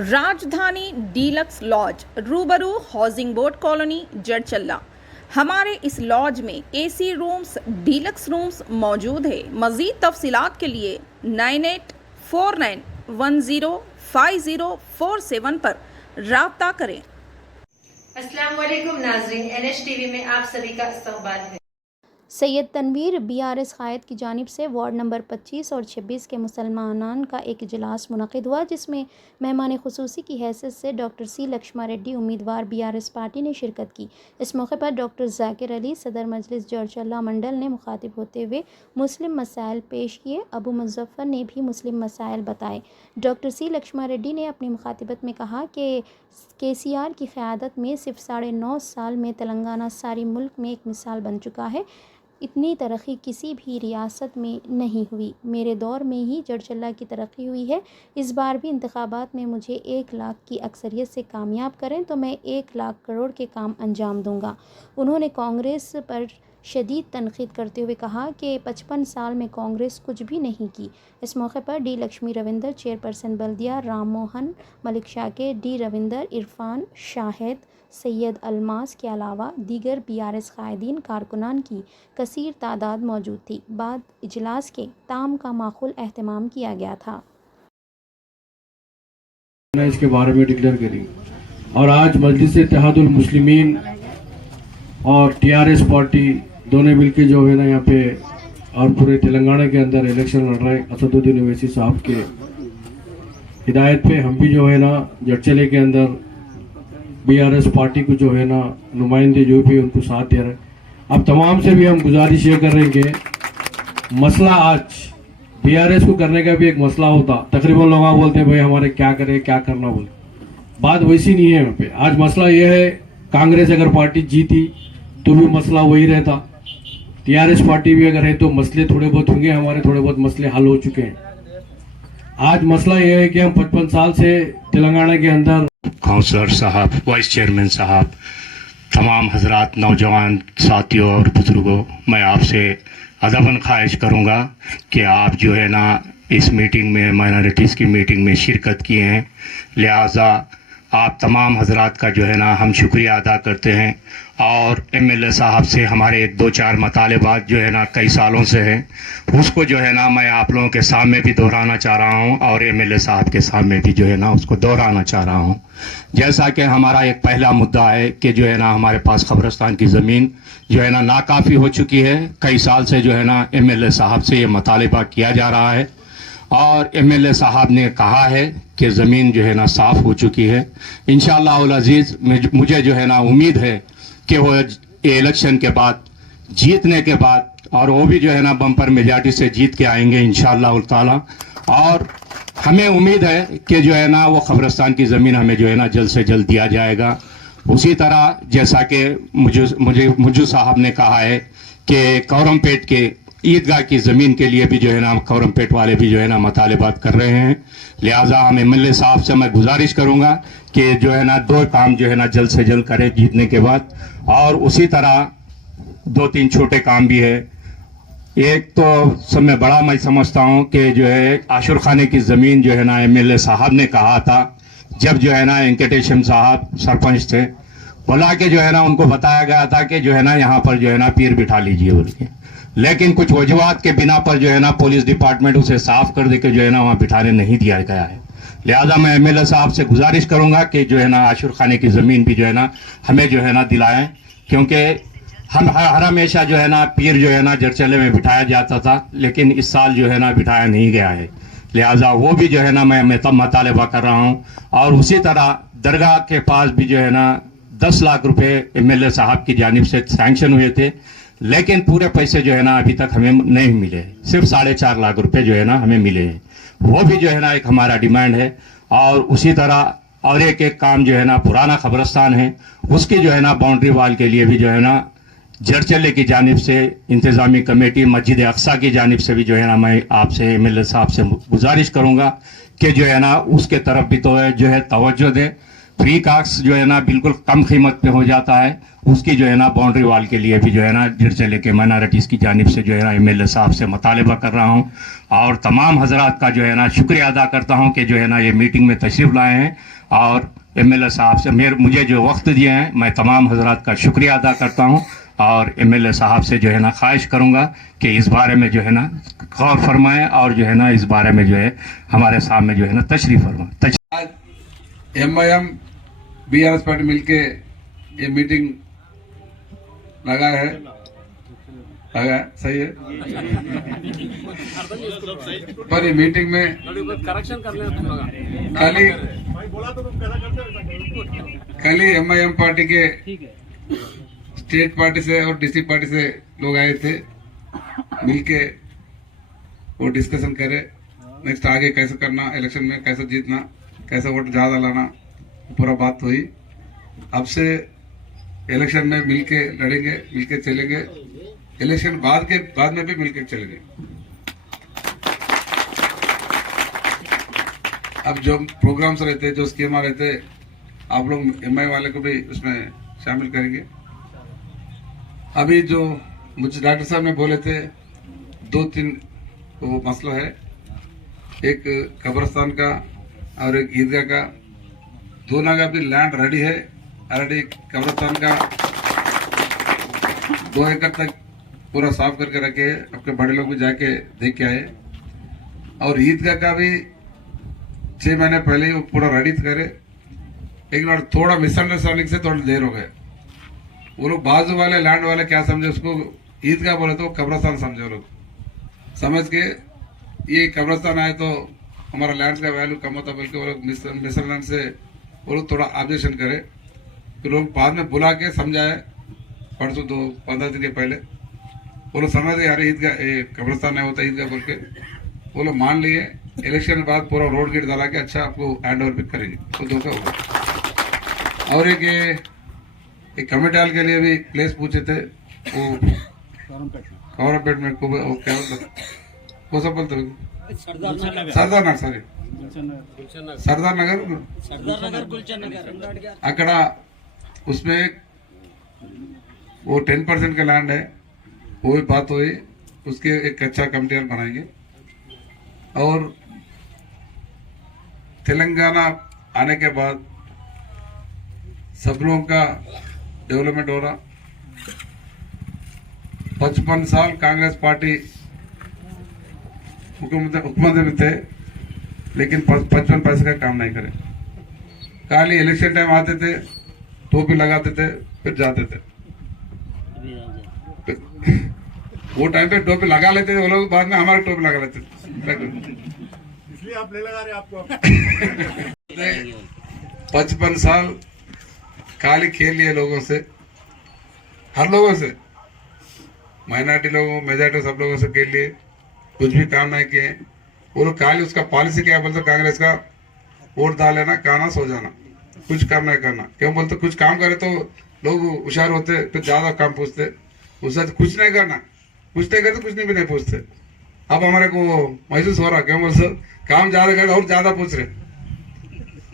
राजधानी deluxe laws रूबरू housing board colony Jadcherla. हमारे इस लॉज में एसी रूम्स, डीलक्स रूम्स मौजूद है। मज़ीद तफसीलात के लिए 9849105047 पर राब्ता करें। अस्सलाम वालेकुम नाज़रीन, NH टीवी में आप सभी का इस्तकबाल है। सैयद तनवीर BRS क़ायद की जानिब से वार्ड नंबर 25 और 26 के मुसलमानान का एक इजलास मुनक़िद हुआ, जिसमें मेहमान ख़ुसूसी की हैसियत से डॉक्टर C लक्ष्मा रेड्डी उम्मीदवार BRS पार्टी ने शिरकत की। इस मौके पर डॉक्टर ज़ाकिर अली सदर मजलिस जड़चल्ला मंडल ने मुखातिब होते हुए मुस्लिम मसाइल पेश किए। अबू मुज़फ़्फ़र ने भी मुस्लिम मसाइल बताए। डॉक्टर C लक्ष्मा रेड्डी ने अपनी मुखातिबत में कहा कि KCR की क़यादत में सिर्फ 9.5 साल में तेलंगाना सारी मुल्क में एक मिसाल बन चुका है। इतनी तरक्की किसी भी रियासत में नहीं हुई। मेरे दौर में ही जड़चल्ला की तरक्की हुई है। इस बार भी इंतखाबात में मुझे 1 लाख की अक्सरियत से कामयाब करें तो मैं 1 लाख करोड़ के काम अंजाम दूंगा। उन्होंने कांग्रेस पर शदीद तनक़ीद करते हुए कहा कि 55 साल में कांग्रेस कुछ भी नहीं की। इस मौके पर D लक्ष्मी रविंदर, चेयरपर्सन बल्दिया, राम मोहन, मलिक शाकिर, D रविंदर, इरफान, शाहिद, सैयद अलमास के अलावा दीगर BRS क़ायदीन कारकुनान की कसीर तादाद मौजूद थी। बाद इजलास के ताम का माकूल एहतमाम किया गया था। इसके बारे में डिक्लेयर करी और आज मजलिस इत्तेहादुल मुस्लिमीन और TRS पार्टी दोनों मिलके जो है ना यहाँ पे और पूरे तेलंगाना के अंदर इलेक्शन लड़ रहे हैं। असदुद्दीन ओवैसी साहब के हिदायत पे हम भी जो है ना जड़चल्ले के अंदर BRS पार्टी को जो है ना नुमाइंदे जो भी उनको साथ दे रहे हैं। अब तमाम से भी हम गुजारिश ये कर रहे हैं कि मसला आज BRS को करने का भी एक मसला होता। तकरीबन लोग बोलते हैं भाई हमारे क्या करें क्या करना, बोले बात वैसी नहीं है यहाँ पे। आज मसला ये है कांग्रेस अगर पार्टी जीती तो भी मसला वही रहता, TRS पार्टी भी अगर है तो मसले थोड़े बहुत होंगे, हमारे थोड़े बहुत मसले हल हो चुके हैं। आज मसला यह है कि हम 55 साल से तेलंगाना के अंदर काउंसलर साहब, वाइस चेयरमैन साहब, तमाम हजरात, नौजवान साथियों और बुजुर्गों, मैं आपसे अदबन ख्वाहिश करूंगा कि आप जो है ना इस मीटिंग में, माइनॉरिटीज़ की मीटिंग में शिरकत किए हैं। लिहाजा आप तमाम हजरात का जो है ना हम शुक्रिया अदा करते हैं। और MLA साहब से हमारे 2-4 मतालेबात जो है ना कई सालों से हैं, उसको जो है ना मैं आप लोगों के सामने भी दोहराना चाह रहा हूं और MLA साहब के सामने भी जो है ना उसको दोहराना चाह रहा हूं। जैसा कि हमारा एक पहला मुद्दा है कि जो है ना हमारे पास कब्रिस्तान की ज़मीन जो है ना नाकाफ़ी हो चुकी है। कई साल से जो है ना MLA साहब से ये मतालबा किया जा रहा है और MLA साहब ने कहा है कि ज़मीन जो है ना साफ़ हो चुकी है। इंशाअल्लाह अज़ीज़ मुझे जो है ना उम्मीद है कि वो इलेक्शन के बाद, जीतने के बाद, और वो भी जो है ना बम्पर मेजॉरिटी से जीत के आएंगे इंशाअल्लाह ताला। और हमें उम्मीद है कि जो है ना वो कब्रिस्तान की ज़मीन हमें जो है ना जल्द से जल्द दिया जाएगा। उसी तरह जैसा कि मुझे साहब ने कहा है कि कौरमपेट के ईदगाह की ज़मीन के लिए भी जो है ना कौरमपेट वाले भी जो है ना मतालबात कर रहे हैं। लिहाजा हम MLA साहब से मैं गुजारिश करूंगा कि जो है ना 2 काम जो है ना जल्द से जल्द करें जीतने के बाद। और उसी तरह 2-3 छोटे काम भी है। एक तो सब में बड़ा मैं समझता हूं कि जो है आशुर खाने की ज़मीन जो है ना MLA साहब ने कहा था, जब जो है ना वेंकटेशम साहब सरपंच थे, बोला कि जो है ना उनको बताया गया था कि जो है ना यहाँ पर जो है ना पीर बिठा लीजिए बोल के, लेकिन कुछ वजूहात के बिना पर जो है ना पुलिस डिपार्टमेंट उसे साफ कर दे के जो है ना वहाँ बिठाने नहीं दिया गया है। लिहाजा मैं MLA साहब से गुजारिश करूंगा कि जो है ना आशुर खाने की ज़मीन भी जो है ना हमें जो है ना दिलाएं, क्योंकि हम हर हमेशा जो है ना पीर जो है ना जड़चल्ले में बिठाया जाता था, लेकिन इस साल जो है ना बिठाया नहीं गया है। लिहाजा वो भी जो है ना मैं तब मतालबा कर रहा हूँ। और उसी तरह दरगाह के पास भी जो है ना 10 लाख रुपए MLA साहब की जानिब से सैंक्शन हुए थे, लेकिन पूरे पैसे जो है ना अभी तक हमें नहीं मिले। सिर्फ 4.5 लाख रुपए जो है ना हमें मिले हैं। वो भी जो है ना एक हमारा डिमांड है। और उसी तरह और एक काम जो है ना पुराना कब्रिस्तान है, उसकी जो है ना बाउंड्री वाल के लिए भी जो है ना जड़चल्ले की जानिब से इंतज़ामी कमेटी, मस्जिद अक्सा की जानिब से भी जो है ना मैं आपसे MLA साहब से गुजारिश करूंगा कि जो है ना उसके तरफ भी तो है जो है तवज्जो दें। फ्री कास्ट जो है ना बिल्कुल कम कीमत पे हो जाता है, उसकी जो है ना बाउंड्री वाल के लिए भी जो है ना जिरचले के माइनॉरिटीज़ की जानिब से जो है ना एमएलए साहब से मुतालबा कर रहा हूँ और तमाम हजरात का जो है ना शुक्रिया अदा करता हूँ कि जो है ना ये मीटिंग में तशरीफ़ लाए हैं और एमएलए साहब से मुझे जो वक्त दिए हैं, मैं तमाम हजरात का शुक्रिया अदा करता हूँ और एमएलए साहब से जो है ना ख्वाहिश करूँगा कि इस बारे में जो है ना गौर फरमाएं और जो है ना इस बारे में जो है हमारे सामने जो है ना तशरीफ़ फरमाएं। आज एमआईएम बीआरएस पार्टी मिलके ये मीटिंग लगाया है, सही है। पर ये मीटिंग में कल ही एमआईएम पार्टी के स्टेट पार्टी से और डिस्ट्रिक्ट पार्टी से लोग आए थे, मिलके वो डिस्कशन करे नेक्स्ट आगे कैसे करना, इलेक्शन में कैसे जीतना, कैसे वोट ज्यादा लाना, पूरा बात हुई। अब से इलेक्शन में मिलके लड़ेंगे, मिलके चलेंगे, इलेक्शन बाद में भी मिलके चलेंगे। अब जो प्रोग्राम्स रहते, जो स्कीम रहते, आप लोग एमआई वाले को भी उसमें शामिल करेंगे। अभी जो मुझे डॉक्टर साहब ने बोले थे 2-3 वो मसला है, एक कब्रिस्तान का और एक ईदगाह का, दोनों का भी लैंड रेडी है ऑलरेडी। कब्रिस्तान का 2 एकड़ तक पूरा साफ करके रखे है, आपके बड़े लोग भी जाके देख के आए। और ईदगाह का भी 6 महीने पहले ही वो पूरा रेडी करे, लेकिन थोड़ा मिसअंडरस्टैंडिंग से थोड़ी देर हो गए। वो लोग बाजू वाले लैंड वाले क्या समझे, उसको ईदगाह बोले तो कब्रिस्तान समझे। वो लोग समझ के ये कब्रिस्तान आए तो हमारा लैंड का वैल्यू कम होता, बल्कि वो लोग मिसअंडरस्टैंडिंग से वो लोग थोड़ा ऑब्जेक्शन करे। तो लोग बाद में बुला के समझाए, परसों 15 दिन के पहले वो लोग समझ गए अरे ईदगाह कब्रिस्तान नहीं होता ईदगाह बोल के, वो लोग मान लिए। इलेक्शन के बाद पूरा रोड गेट डाला के अच्छा आपको हैंड ओवर भी करेंगे, तो धोखा होगा। और एक कमेटी हॉल के लिए भी प्लेस पूछे थे, वो कौरमपेट में क्या होता वो सब बोलते सरदार नगर अकड़ा, उसमें वो 10% का लैंड है, वो भी बात हुई, उसके एक अच्छा कमेटी हॉल बनाएंगे। और तेलंगाना आने के बाद सब लोगों का डेवलपमेंट हो रहा। 55 साल कांग्रेस पार्टी मुख्यमंत्री भी थे, लेकिन 55 पैसे का काम नहीं करे। खाली इलेक्शन टाइम आते थे, टोपी लगाते थे, फिर जाते थे। वो टाइम पे टोपी लगा लेते थे वो लोग, बाद में हमारे टोपी लगा लेते थे, इसलिए आप नहीं लगा रहे आपको। 55 साल खाली खेल लिए लोगों से, हर लोगों से, माइनॉरिटी लोगों, मेजॉरिटी सब लोगों से खेल लिए, कुछ भी काम नहीं किए। वो लोग खाली उसका पॉलिसी क्या बोलते कांग्रेस का, वोट डाल लेना, खाना, सो जाना, कुछ काम नहीं करना। क्यों बोलते कुछ काम करे तो लोग होशियार होते, फिर ज्यादा काम पूछते। उससे कुछ नहीं करना, कुछ नहीं करते, कुछ नहीं भी नहीं पूछते। अब हमारे को महसूस हो रहा, क्यों बोलते काम ज्यादा करते और ज्यादा पूछ रहे।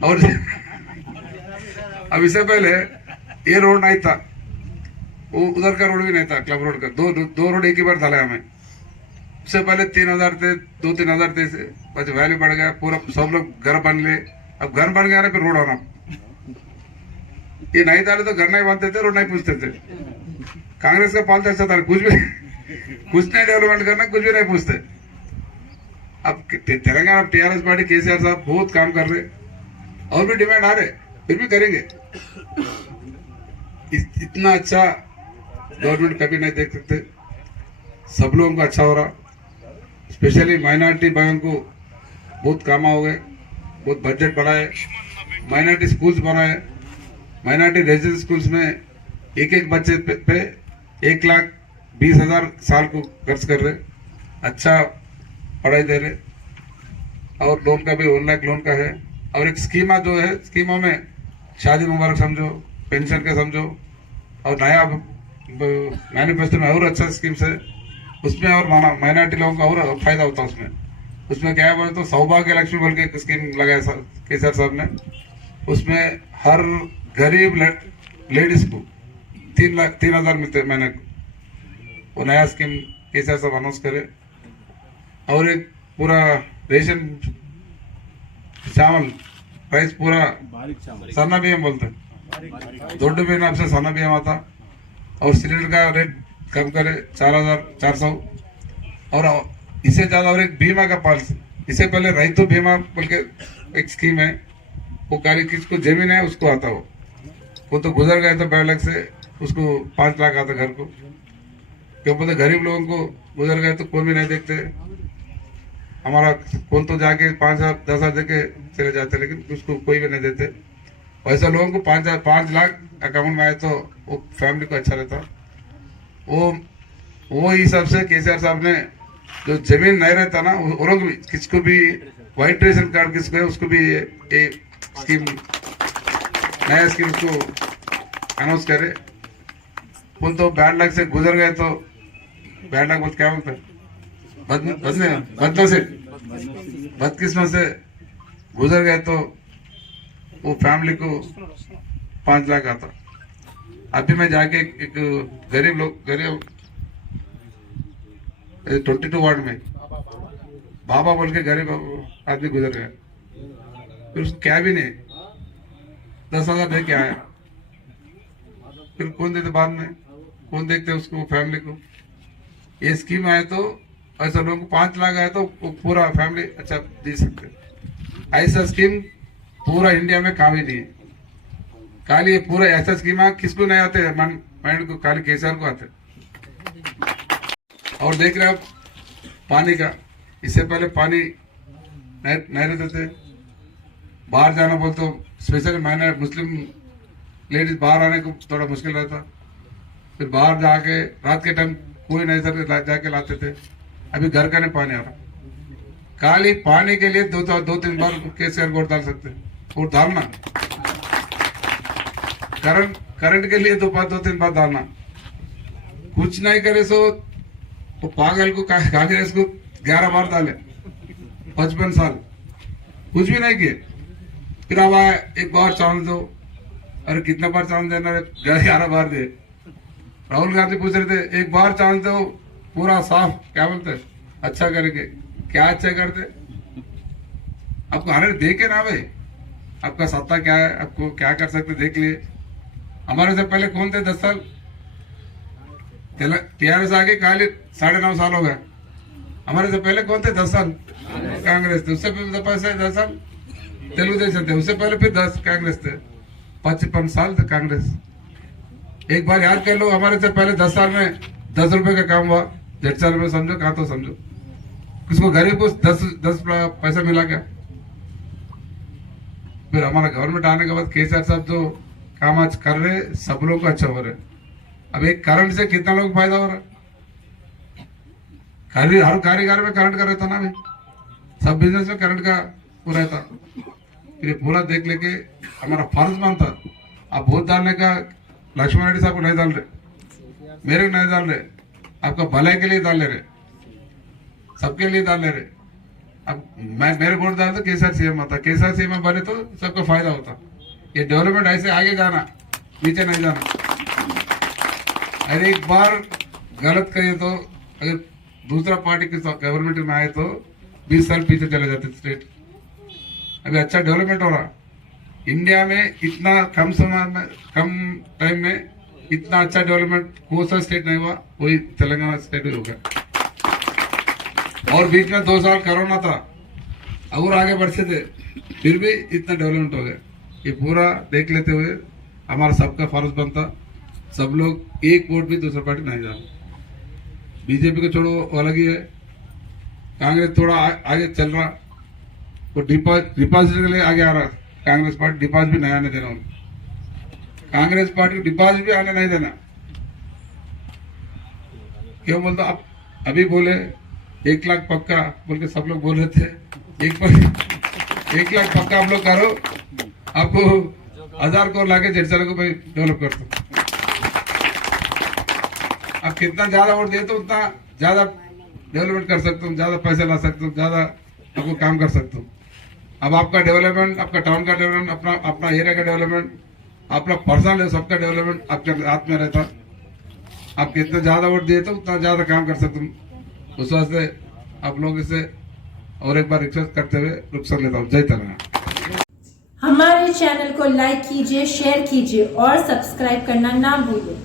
और अब इससे पहले ये रोड नहीं था, वो उधर का रोड भी नहीं था, क्लब रोड का, दो रोड एक ही बार डाला हमें। उससे पहले 3,000 थे, 2-3 हजार थे, बस वैल्यू बढ़ गया, पूरा सब लोग घर बन ले। अब घर बन गया ना, फिर रोड होना। ये नहीं डाले तो घर नहीं बनते थे, रोड नहीं पूछते थे। कांग्रेस का पालता अच्छा था, कुछ नहीं डेवलपमेंट करना, कुछ भी नहीं पूछते। अब तेलंगाना टीआरएस पार्टी केसीआर साहब बहुत काम कर रहे, और भी डिमांड आ रहे, फिर भी करेंगे। इतना अच्छा गवर्नमेंट कभी नहीं देख सकते। सब लोगों को अच्छा हो रहा, स्पेशली माइनॉरिटी भाइयों को बहुत काम हो गए, बहुत बजट बढ़ाए, माइनॉरिटी स्कूल्स बनाए। माइनॉरिटी रेजिडेंस स्कूल्स में एक बच्चे पे 1,20,000 साल को खर्च कर रहे, अच्छा पढ़ाई दे रहे। और लोन का भी 1 लाख लोन का है। और एक स्कीमा जो है, स्कीमों में शादी मुबारक समझो, पेंशन का समझो, और नया मैनिफेस्टो में और अच्छा स्कीम्स है, उसमें और माइनॉरिटी लोगों का और फायदा होता है। उसमें क्या है बोले तो सौभाग्य लक्ष्मी बोल के एक स्कीम लगाया केसीआर साहब ने, उसमें हर गरीब लेडीज को 3,000 मिलते हैं महीने को। वो नया स्कीम कैसे सब अनाउंस करे। और एक पूरा रेशन चावल प्राइस पूरा सन्ना बियम बोलते हैं, दो नाम से सन्ना बियम आता। और सिलेंडर का रेट कम करे 4,400। और इससे ज्यादा और एक बीमा का पॉलिसी, इससे पहले रईतु बीमा बोल के एक स्कीम है, वो खाली किसको जमीन है उसको आता। वो तो गुजर गए तो 2 लाख से उसको 5 लाख आता घर को। क्यों बोलते गरीब लोगों को गुजर गए तो कोई भी नहीं देखते। हमारा कौन तो जाके 5,000 10,000 देके चले जाते, लेकिन उसको कोई भी नहीं देते। वैसे लोगों को 5 लाख अकाउंट में आए तो वो फैमिली को अच्छा रहता। वो हिसाब से केसीआर साहब ने जो जमीन नहीं रहता ना, वो लोग किसको भी व्हाइट रेशन कार्ड किसको है उसको भी एक स्कीम, नया स्कीम उसको अनाउंस करे। कौन तो 2 लाख से गुजर गए तो 2 लाख बहुत क्या बोलते हैं, बदकिस्मत से गुजर गए तो वो फैमिली को 5 लाख आता। अभी मैं जाके एक गरीब 22 वार्ड में बाबा बोल के गरीब आदमी गुजर गया, फिर उसको क्या भी नहीं 10,000 दे के आया। फिर कौन देते बाद में, कौन देखते उसको फैमिली को। ये स्कीम आए तो ऐसा लोगों को 5 लाख आए तो वो पूरा फैमिली अच्छा जी सकते। ऐसा स्कीम पूरा इंडिया में काफी नहीं है। खाली ये पूरा ऐसा स्कीम किसको नहीं आते माइंड को, खाली केसीआर को आते। और देख रहे आप पानी का, इससे पहले पानी नहीं रहते थे। बाहर जाना बोल तो स्पेशली मैंने मुस्लिम लेडीज बाहर आने को थोड़ा मुश्किल रहता। फिर बाहर जाके रात के टाइम कोई नहीं सर जाके लाते थे। अभी घर का नहीं पानी आ रहा। खाली पानी के लिए 2-3 बार केसीआर वोट डाल सकते, वोट डालना। करंट के लिए 2-3 बार डालना। कुछ नहीं करे सो वो पागल को कांग्रेस को 11 बार डाले 55 साल, कुछ भी नहीं किए। फिर अब आए एक बार चांस दो, अरे कितना बार चांस देना है, 11 बार दे। राहुल गांधी पूछ रहे थे एक बार चांस दो पूरा साफ, क्या बोलते अच्छा करेंगे, क्या अच्छा करते। आपको हर देखे ना भाई, आपका सत्ता क्या है, आपको क्या कर सकते देख लिए। हमारे से पहले कौन थे 10 साल टीआरएस आगे खाली 9.5 साल हो गए। हमारे से पहले कौन थे 10 साल कांग्रेस थे, उससे पहले 10 साल तेलुगुदेशम थे, उससे पहले फिर 10 कांग्रेस थे, 55 साल थे कांग्रेस। एक बार याद कर लो, हमारे से पहले 10 साल में 10 रुपए का काम हुआ, जटचाल में समझो कहा तो समझो। किसको गरीब को 10 पैसा मिला क्या। फिर हमारा गवर्नमेंट आने के बाद केसीआर साहब जो काम आज कर रहे सब लोग को अच्छा हो रहा है। अब एक करंट से कितना लोग फायदा हो रहा है। हर कारीगर में करंट का रहता ना भाई, सब बिजनेस में करंट का वो रहता। ये पूरा देख लेके हमारा फर्ज बनता। आप वोट डालने का लक्ष्मण रेड्डी साहब को नहीं डाल रहे, मेरे को नहीं डाल रहे, आपका भलाई के लिए डाल ले रहे, सबके लिए डाल ले रहे। अब मैं मेरे वोट डाल तो केसीआर सीएम आता, केसीआर सीएम बने तो सबको फायदा होता। ये डेवलपमेंट ऐसे आगे जाना, नीचे नहीं जाना। अरे एक बार गलत करिए तो अगर दूसरा पार्टी के गवर्नमेंट में आए तो 20 साल पीछे चले जाते स्टेट। अभी अच्छा डेवलपमेंट हो रहा इंडिया में, इतना कम समय में कम टाइम में इतना अच्छा डेवलपमेंट कोई सा स्टेट नहीं हुआ, वही तेलंगाना स्टेट ही होगा। और बीच में 2 साल कोरोना था और आगे बढ़ते थे, फिर भी इतना डेवलपमेंट हो गया। ये पूरा देख लेते हुए हमारा सबका फर्ज बनता, सब लोग एक वोट भी दूसरा पार्टी नहीं जाना। बीजेपी को छोड़ो वो अलग ही है, कांग्रेस थोड़ा आगे चल रहा, वो डिपॉजिट के लिए आगे आ रहा। कांग्रेस पार्टी डिपॉजिट भी नहीं आने देना, कांग्रेस पार्टी डिपॉजिट भी आने नहीं देना। क्यों बोलता, आप अभी बोले 1 लाख पक्का बोल के सब लोग बोल रहे थे, 1 लाख पक्का आप लोग करो, आपको 1000 करोड़ लाके जटचाला को भाई डेवलप कर दो। आप कितना ज्यादा वोट दे तो उतना ज्यादा डेवलपमेंट कर सकते हो, ज्यादा पैसे ला सकते हो, ज्यादा आपको काम कर सकते हो। अब आपका डेवलपमेंट, आपका टाउन का डेवलपमेंट, अपना अपना एरिया का डेवलपमेंट, अपना पर्सनल सबका डेवलपमेंट आपके हाथ में रहता। आप कितना ज्यादा वोट दिए तो उतना ज्यादा काम कर सकते तुम। उस वास्ते आप लोगों से और एक बार रिक्वेस्ट करते हुए रुखसत लेता हूँ। जय तेलंगाना। हमारे चैनल को लाइक कीजिए, शेयर कीजिए और सब्सक्राइब करना ना भूलिए।